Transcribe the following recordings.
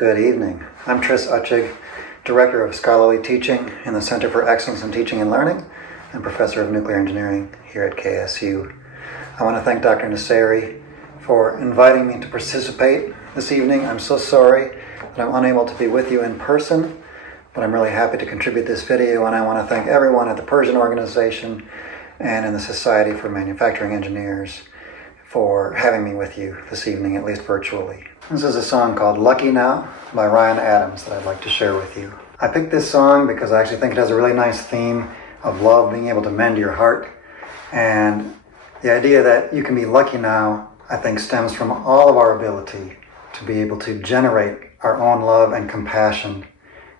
Good evening. I'm Utschig, Director of Scholarly Teaching in the Center for Excellence in Teaching and Learning and Professor of Nuclear Engineering here at KSU. I want to thank Dr. Nasseri for inviting me to participate this evening. I'm so sorry that I'm unable to be with you in person, but I'm really happy to contribute this video, and I want to thank everyone at the Persian Organization and in the Society for Manufacturing Engineers for having me with you this evening, at least virtually. This is a song called Lucky Now by Ryan Adams that I'd like to share with you. I picked this song because I actually think it has a really nice theme of love being able to mend your heart. And the idea that you can be lucky now, I think, stems from all of our ability to be able to generate our own love and compassion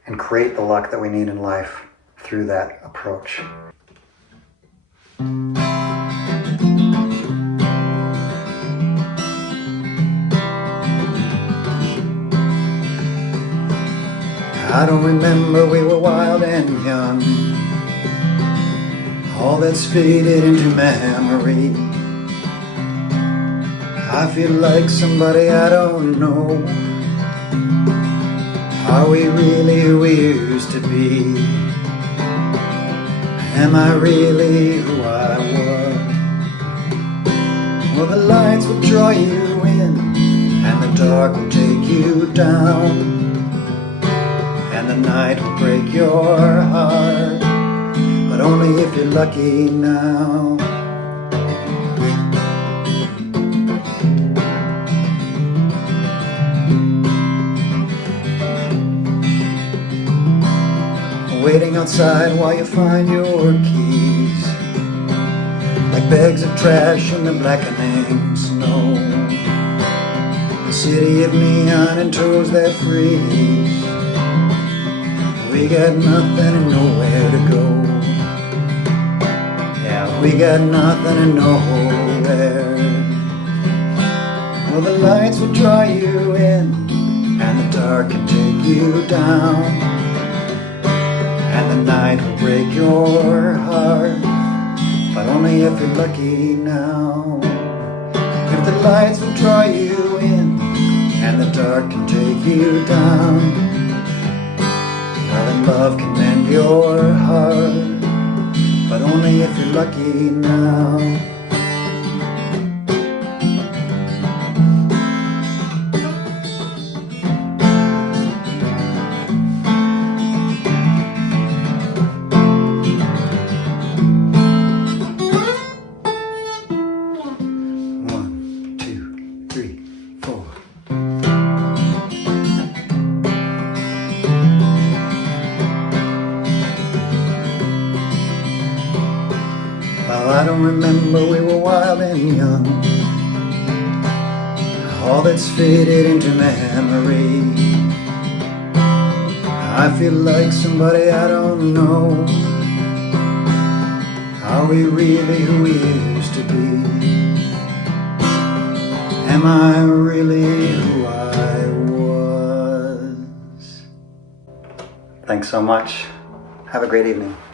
and create the luck that we need in life through that approach. I don't remember, we were wild and young. All that's faded into memory. I feel like somebody I don't know. Are we really who we used to be? Am I really who I was? Well, the lights will draw you in, and the dark will take you down. And the night will break your heart, but only if you're lucky now. Waiting outside while you find your keys, like bags of trash in the blackening snow. The city of neon and toes that freeze. We got nothing and nowhere to go. Yeah, we got nothing and nowhere. Well, the lights will draw you in, and the dark can take you down. And the night will break your heart, but only if you're lucky now. If the lights will draw you in, and the dark can take you down, well, then love can mend your heart, but only if you're lucky now. One, two, three, four. Well, I don't remember, we were wild and young. All that's faded into memory. I feel like somebody I don't know. Are we really who we used to be? Am I really who I was? Thanks so much. Have a great evening.